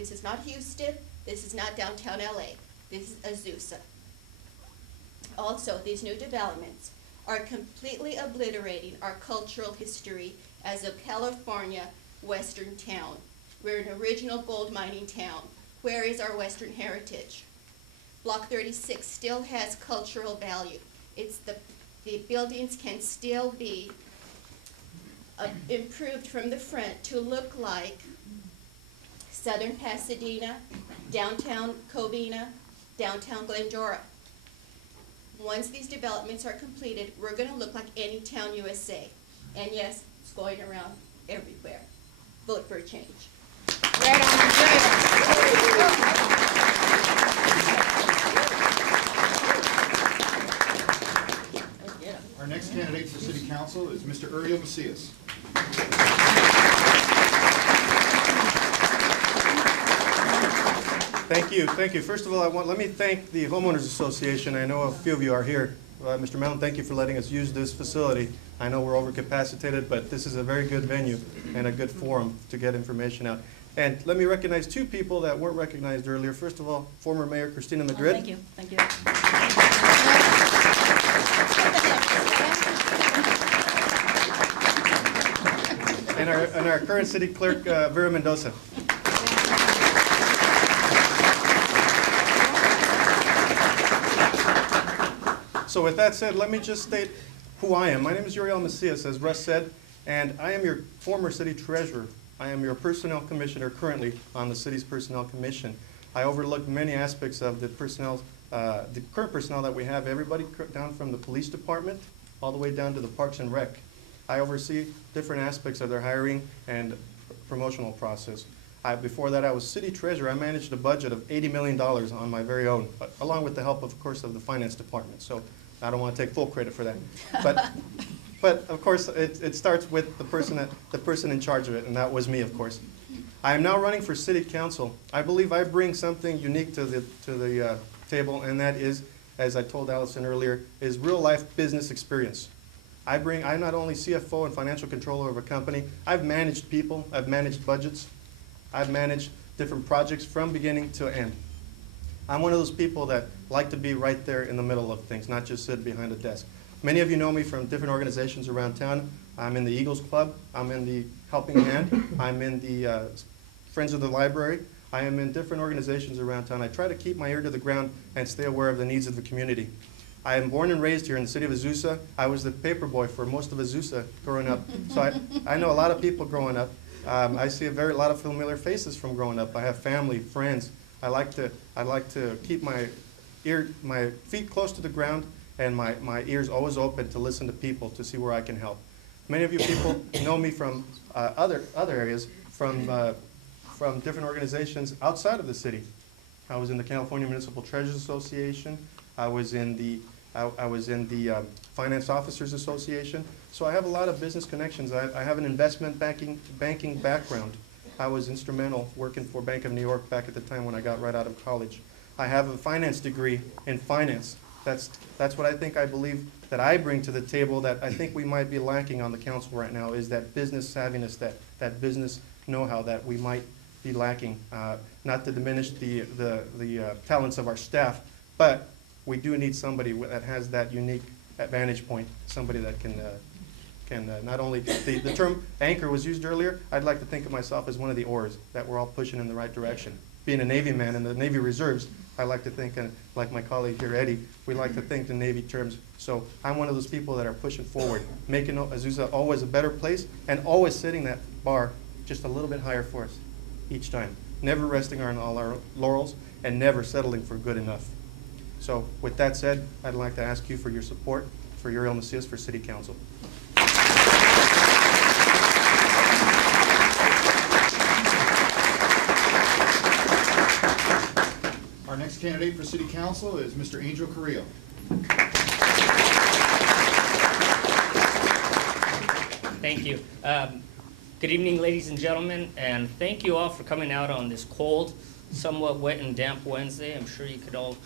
this is not Houston, this is not downtown LA, this is Azusa. Also, these new developments are completely obliterating our cultural history as a California western town. We're an original gold mining town. Where is our western heritage? Block 36 still has cultural value. It's the buildings can still be improved from the front to look like southern Pasadena, downtown Covina, downtown Glendora. Once these developments are completed, we're going to look like any town USA. And yes, it's going around everywhere. Vote for a change. Right on, Our next candidate for City Council is Mr. Uriel Macias. Thank you. Thank you. First of all, let me thank the Homeowners Association. I know a few of you are here. Mr. Mountain, thank you for letting us use this facility. I know we're overcapacitated, but this is a very good venue and a good forum to get information out. And let me recognize two people that weren't recognized earlier. First of all, former Mayor Cristina Madrid. Thank you. Thank you. And our current city clerk, Vera Mendoza. So with that said, let me just state who I am. My name is Uriel Macias, as Russ said, and I am your former city treasurer. I am your personnel commissioner currently on the city's personnel commission. I overlook many aspects of the personnel, the current personnel that we have, everybody down from the police department all the way down to the Parks and Rec. I oversee different aspects of their hiring and promotional process. Before that, I was city treasurer. I managed a budget of $80 million on my very own, along with the help, of course, of the finance department. So I don't want to take full credit for that. But of course, it starts with the person in charge of it, and that was me, of course. I am now running for city council. I believe I bring something unique to the table, and that is, as I told Allison earlier, is real-life business experience. I'm not only CFO and financial controller of a company. I've managed people. I've managed budgets. I've managed different projects from beginning to end. I'm one of those people that like to be right there in the middle of things, not just sit behind a desk. Many of you know me from different organizations around town. I'm in the Eagles Club. I'm in the Helping Hand. I'm in the Friends of the Library. I am in different organizations around town. I try to keep my ear to the ground and stay aware of the needs of the community. I am born and raised here in the city of Azusa. I was the paper boy for most of Azusa growing up. So I know a lot of people growing up. I see a lot of familiar faces from growing up. I have family, friends. I like to keep my feet close to the ground and my ears always open to listen to people to see where I can help. Many of you people know me from other areas, from different organizations outside of the city. I was in the California Municipal Treasurers Association. I was in the Finance Officers Association. So I have a lot of business connections. I have an investment banking background. I was instrumental working for Bank of New York back at the time when I got right out of college. I have a finance degree in finance. That's what I believe that I bring to the table that I think we might be lacking on the council right now, is that business savviness, that business know-how that we might be lacking. Not to diminish the talents of our staff, but we do need somebody that has that unique vantage point, somebody that can not only, the term anchor was used earlier. I'd like to think of myself as one of the oars, that we're all pushing in the right direction. Being a Navy man in the Navy Reserves, I like to think, like my colleague here, Eddie, we like to think in Navy terms. So I'm one of those people that are pushing forward, making Azusa always a better place, and always setting that bar just a little bit higher for us each time. Never resting on all our laurels, and never settling for good enough. So with that said, I'd like to ask you for your support for Uriel Macias for City Council. Our next candidate for City Council is Mr. Angel Carrillo. Thank you. Good evening, ladies and gentlemen, and thank you all for coming out on this cold, somewhat wet and damp Wednesday. I'm sure you could all